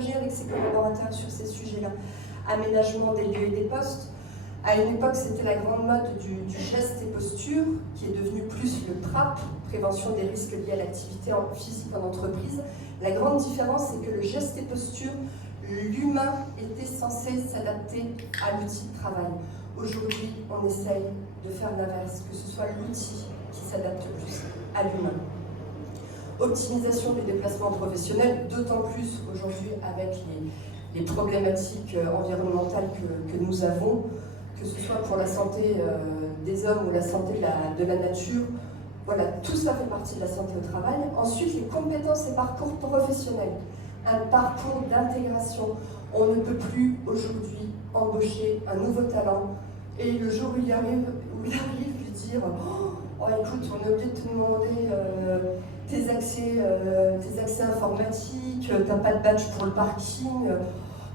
échanger avec ses collaborateurs sur ces sujets-là. Aménagement des lieux et des postes. À une époque, c'était la grande mode du geste et posture, qui est devenu plus le PRAP, prévention des risques liés à l'activité physique en entreprise. La grande différence, c'est que le geste et posture, l'humain était censé s'adapter à l'outil de travail. Aujourd'hui, on essaye de faire l'inverse, que ce soit l'outil qui s'adapte plus à l'humain. Optimisation des déplacements professionnels, d'autant plus aujourd'hui avec les problématiques environnementales que nous avons, que ce soit pour la santé des hommes ou la santé de la nature. Voilà, tout ça fait partie de la santé au travail. Ensuite, les compétences et parcours professionnels. Un parcours d'intégration. On ne peut plus aujourd'hui embaucher un nouveau talent et le jour où il arrive lui dire « Oh, écoute, on est obligé de te demander tes accès informatiques, t'as pas de badge pour le parking,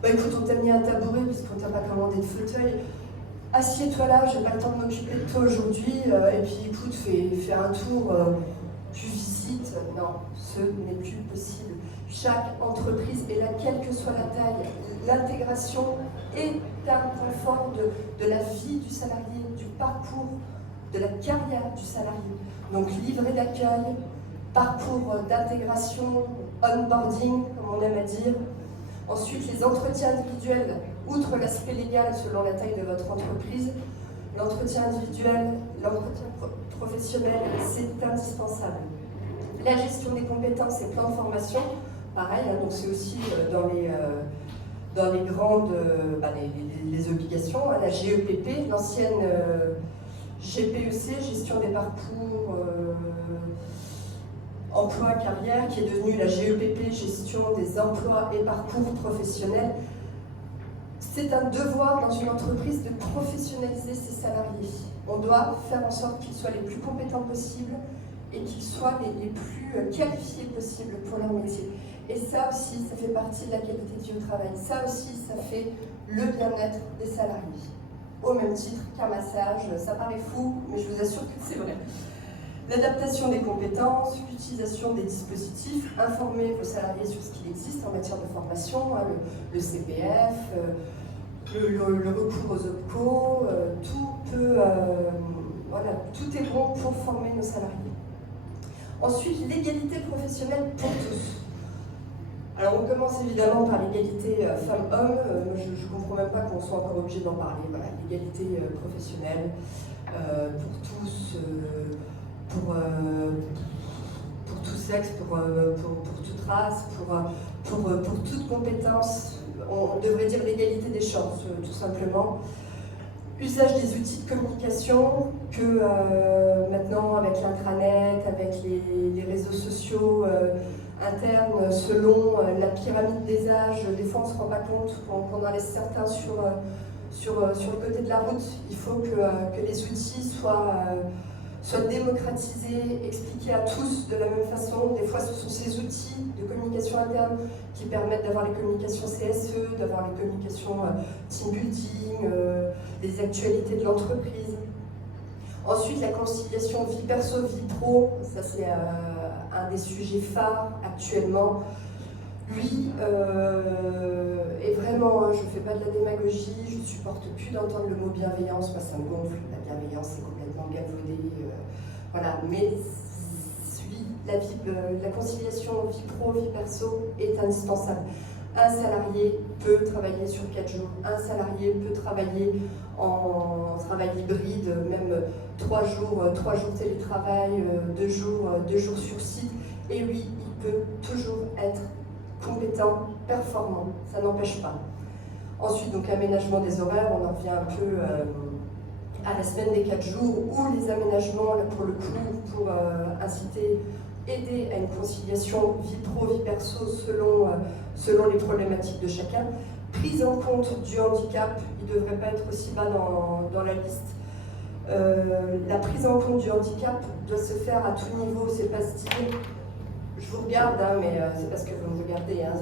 bah écoute, on t'a mis un tabouret puisqu'on t'a pas commandé de fauteuil. Assieds-toi là, j'ai pas le temps de m'occuper de toi aujourd'hui, et puis écoute, fais un tour, tu visites. » Non, ce n'est plus possible. Chaque entreprise, et là, quelle que soit la taille, l'intégration est un confort de la vie du salarié, du parcours, de la carrière du salarié. Donc livret d'accueil, parcours d'intégration, onboarding, comme on aime à dire. Ensuite, les entretiens individuels, outre l'aspect légal selon la taille de votre entreprise, l'entretien individuel, l'entretien professionnel, c'est indispensable. La gestion des compétences et plans de formation, pareil, hein, donc c'est aussi dans les grandes les obligations, hein, la GEPP, l'ancienne GPEC, gestion des parcours emploi-carrière, qui est devenue la GEPP, gestion des emplois et parcours professionnels. C'est un devoir dans une entreprise de professionnaliser ses salariés. On doit faire en sorte qu'ils soient les plus compétents possibles et qu'ils soient les plus qualifiés possibles pour leur métier. Et ça aussi, ça fait partie de la qualité de vie au travail. Ça aussi, ça fait le bien-être des salariés. Au même titre qu'un massage, ça paraît fou, mais je vous assure que c'est vrai. L'adaptation des compétences, l'utilisation des dispositifs, informer vos salariés sur ce qu'il existe en matière de formation, hein, le CPF, le recours aux OPCO, tout est bon pour former nos salariés. Ensuite, l'égalité professionnelle pour tous. Alors on commence évidemment par l'égalité femmes-hommes. Je ne comprends même pas qu'on soit encore obligé d'en parler. Voilà, l'égalité professionnelle pour tous, pour tout sexe, pour toute race, pour toute compétence. On devrait dire l'égalité des chances, tout simplement. Usage des outils de communication que maintenant avec l'intranet, avec les réseaux sociaux internes, selon la pyramide des âges, des fois on ne se rend pas compte qu'on en laisse certains sur le côté de la route. Il faut que les outils soient démocratisés, expliqués à tous de la même façon. Des fois ce sont ces outils de communication interne qui permettent d'avoir les communications CSE, d'avoir les communications team building, les actualités de l'entreprise. Ensuite, la conciliation vie perso, vie pro, ça c'est un des sujets phares actuellement. Lui est vraiment, je ne fais pas de la démagogie, je ne supporte plus d'entendre le mot bienveillance, moi ça me gonfle, la bienveillance c'est complètement galvaudé, voilà, mais la conciliation vie pro, vie perso est indispensable. Un salarié peut travailler sur 4 jours, un salarié peut travailler en travail hybride, même 3 jours télétravail, 2 jours sur site, et oui, il peut toujours être compétent, performant, ça n'empêche pas. Ensuite, donc aménagement des horaires, on en revient un peu à la semaine des 4 jours, ou les aménagements, là, pour le coup, pour aider à une conciliation vie pro, vie perso selon les problématiques de chacun. Prise en compte du handicap, il ne devrait pas être aussi bas dans la liste. La prise en compte du handicap doit se faire à tout niveau, c'est pas stylé. Je vous regarde, hein, mais c'est parce que vous me regardez. Hein.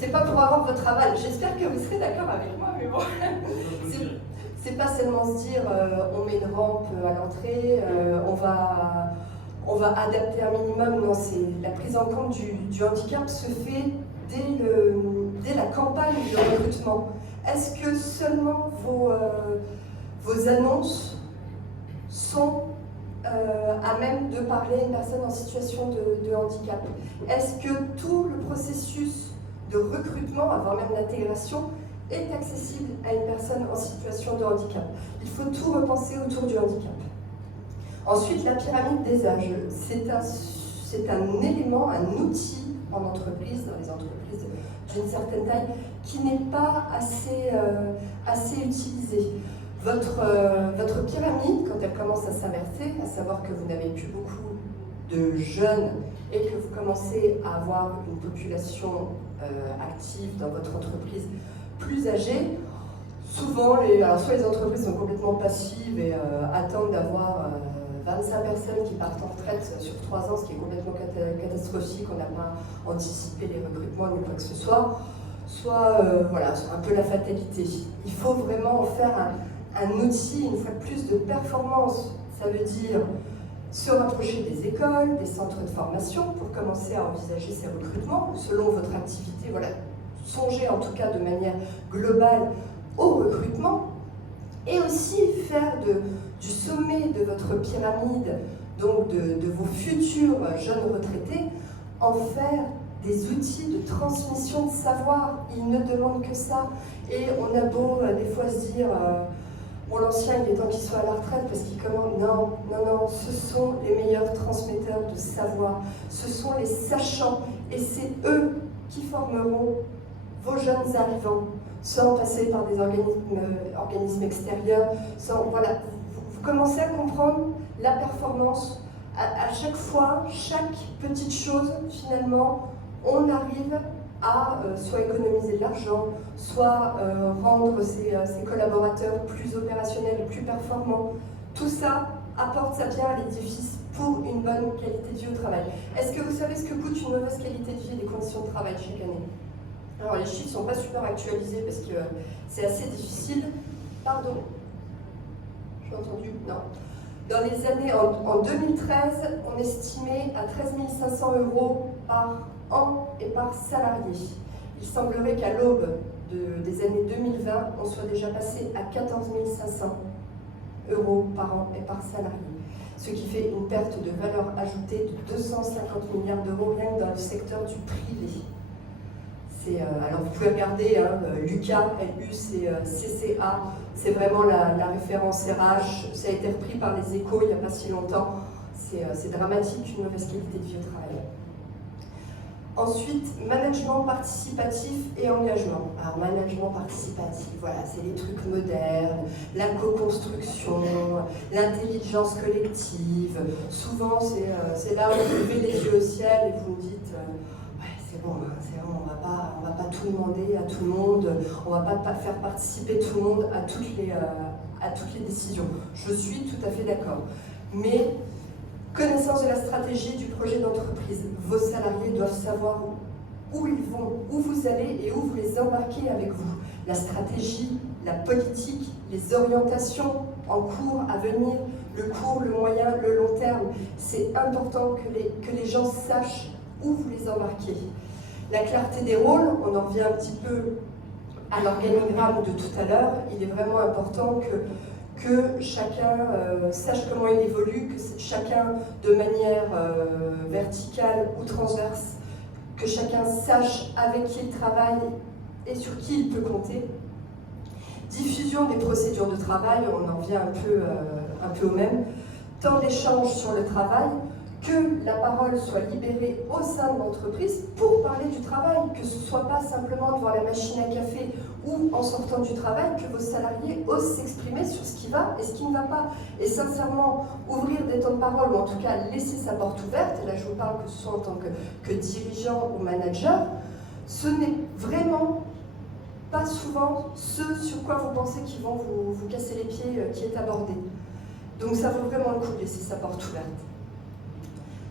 C'est pas pour avoir votre aval. J'espère que vous serez d'accord avec moi, mais bon. C'est pas seulement se dire on met une rampe à l'entrée, on va adapter un minimum. Non, c'est la prise en compte du handicap se fait dès campagne de recrutement? Est-ce que seulement vos annonces sont à même de parler à une personne en situation de handicap? Est-ce que tout le processus de recrutement, avant même l'intégration, est accessible à une personne en situation de handicap? Il faut tout repenser autour du handicap. Ensuite, la pyramide des âges. C'est un élément, un outil en entreprise, dans les entreprises d'une certaine taille, qui n'est pas assez utilisé. Votre pyramide, quand elle commence à s'inverser, à savoir que vous n'avez plus beaucoup de jeunes et que vous commencez à avoir une population active dans votre entreprise plus âgée, souvent, soit les entreprises sont complètement passives et attendent d'avoir 25 personnes qui partent en retraite sur 3 ans, ce qui est complètement catastrophique, on n'a pas anticipé les recrutements ni quoi que ce soit, soit c'est un peu la fatalité. Il faut vraiment en faire un outil, une fois de plus, de performance. Ça veut dire se rapprocher des écoles, des centres de formation pour commencer à envisager ces recrutements selon votre activité. Voilà, songez en tout cas de manière globale au recrutement et aussi faire du sommet de votre pyramide, donc de vos futurs jeunes retraités, en faire des outils de transmission de savoir. Ils ne demandent que ça. Et on a beau des fois se dire bon, l'ancien, il est temps qu'il soit à la retraite parce qu'il commande. Non, ce sont les meilleurs transmetteurs de savoir. Ce sont les sachants. Et c'est eux qui formeront vos jeunes arrivants, sans passer par des organismes extérieurs. Vous commencez à comprendre la performance. À chaque fois, chaque petite chose, finalement, on arrive à soit économiser de l'argent, soit rendre ses collaborateurs plus opérationnels et plus performants. Tout ça apporte sa pierre à l'édifice pour une bonne qualité de vie au travail. Est-ce que vous savez ce que coûte une mauvaise qualité de vie et des conditions de travail chaque année? Alors les chiffres ne sont pas super actualisés parce que c'est assez difficile. Pardon. J'ai entendu? Non. Dans les années, en 2013, on estimait à 13 500 € par an et par salarié. Il semblerait qu'à l'aube des années 2020, on soit déjà passé à 14 500 € par an et par salarié. Ce qui fait une perte de valeur ajoutée de 250 milliards d'euros rien que dans le secteur du privé. Alors vous pouvez regarder, Lucas, LUCCA, c'est vraiment la référence RH, ça a été repris par les Échos il n'y a pas si longtemps, c'est dramatique, une mauvaise qualité de vie au travail. Ensuite, management participatif et engagement. Alors management participatif, voilà, c'est les trucs modernes, la co-construction, l'intelligence collective, souvent c'est là où vous levez les yeux au ciel et vous me dites c'est bon, on va pas tout demander à tout le monde, on va pas faire participer tout le monde à toutes les décisions. Je suis tout à fait d'accord. Mais connaissance de la stratégie du projet d'entreprise. Vos salariés doivent savoir où ils vont, où vous allez et où vous les embarquez avec vous. La stratégie, la politique, les orientations en cours à venir, le court, le moyen, le long terme. C'est important que les gens sachent où vous les embarquez. La clarté des rôles, on en revient un petit peu à l'organigramme de tout à l'heure. Il est vraiment important que chacun sache comment il évolue, que chacun de manière verticale ou transverse, que chacun sache avec qui il travaille et sur qui il peut compter. Diffusion des procédures de travail, on en revient un peu au même. Temps d'échange sur le travail, que la parole soit libérée au sein de l'entreprise pour parler du travail, que ce ne soit pas simplement devant la machine à café ou en sortant du travail, que vos salariés osent s'exprimer sur ce qui va et ce qui ne va pas. Et sincèrement, ouvrir des temps de parole, ou en tout cas laisser sa porte ouverte, et là je vous parle que ce soit en tant que dirigeant ou manager, ce n'est vraiment pas souvent ce sur quoi vous pensez qu'ils vont vous casser les pieds qui est abordé. Donc ça vaut vraiment le coup de laisser sa porte ouverte.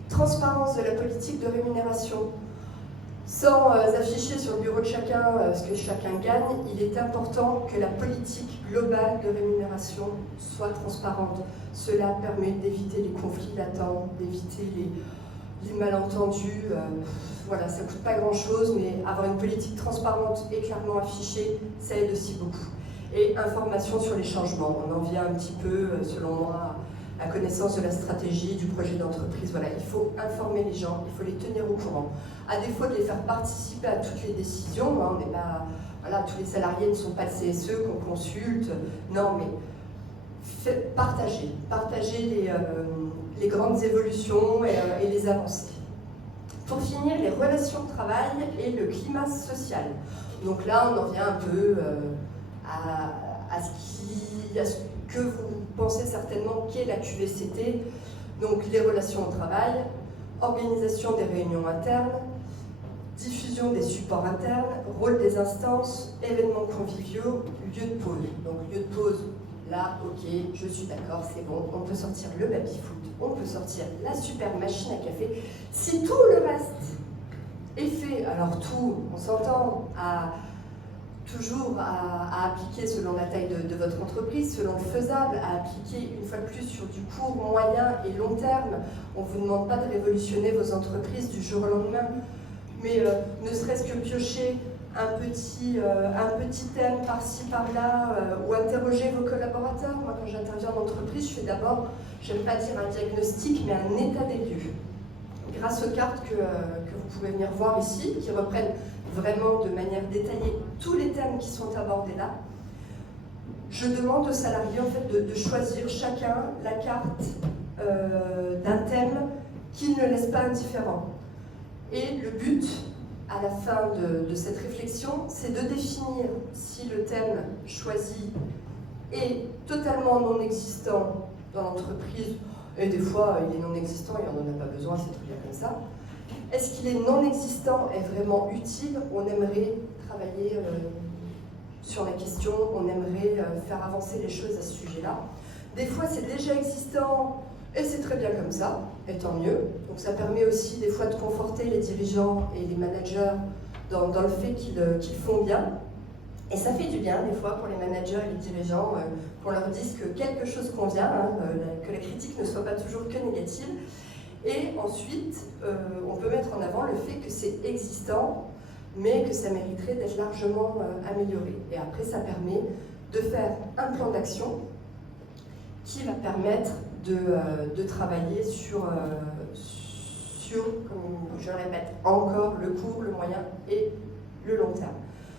Transparence de la politique de rémunération. Sans afficher sur le bureau de chacun ce que chacun gagne, il est important que la politique globale de rémunération soit transparente. Cela permet d'éviter les conflits latents, d'éviter les malentendus, voilà, ça ne coûte pas grand-chose, mais avoir une politique transparente et clairement affichée, ça aide aussi beaucoup. Et information sur les changements, on en vient un petit peu, selon moi, à connaissance de la stratégie, du projet d'entreprise. Voilà, il faut informer les gens, il faut les tenir au courant. À défaut de les faire participer à toutes les décisions, hein, on n'est pas, voilà, tous les salariés ne sont pas le CSE qu'on consulte, non, mais partagez les grandes évolutions et les avancées. Pour finir, les relations de travail et le climat social. Donc là, on en vient un peu à ce que vous pensez certainement qu'est la QVCT. Donc les relations au travail, organisation des réunions internes, diffusion des supports internes, rôle des instances, événements conviviaux, lieu de pause. Donc lieu de pause, là, ok, je suis d'accord, c'est bon, on peut sortir le baby-foot, on peut sortir la super machine à café. Si tout le reste est fait, alors tout, on s'entend, toujours à appliquer selon la taille de votre entreprise, selon le faisable, à appliquer une fois de plus sur du court, moyen et long terme. On ne vous demande pas de révolutionner vos entreprises du jour au lendemain, mais ne serait-ce que piocher un petit thème par-ci, par-là, ou interroger vos collaborateurs. Moi, quand j'interviens en entreprise, je fais d'abord, j'aime pas dire un diagnostic, mais un état des lieux. Grâce aux cartes que vous pouvez venir voir ici, qui reprennent vraiment de manière détaillée tous les thèmes qui sont abordés là, je demande aux salariés en fait, de choisir chacun la carte d'un thème qui ne laisse pas indifférent. Et le but, à la fin de cette réflexion, c'est de définir si le thème choisi est totalement non existant dans l'entreprise, et des fois il est non existant et on n'en a pas besoin, c'est très bien comme ça. Est-ce qu'il est non existant et vraiment utile? On aimerait travailler sur la question, on aimerait faire avancer les choses à ce sujet-là. Des fois c'est déjà existant et c'est très bien comme ça, et tant mieux. Donc ça permet aussi des fois de conforter les dirigeants et les managers dans le fait qu'ils font bien. Et ça fait du bien des fois pour les managers et les dirigeants qu'on leur dise que quelque chose convient, hein, que la critique ne soit pas toujours que négative. Et ensuite, on peut mettre en avant le fait que c'est existant, mais que ça mériterait d'être largement amélioré. Et après, ça permet de faire un plan d'action qui va permettre de travailler sur, comme je le répète, encore le court, le moyen et le long terme.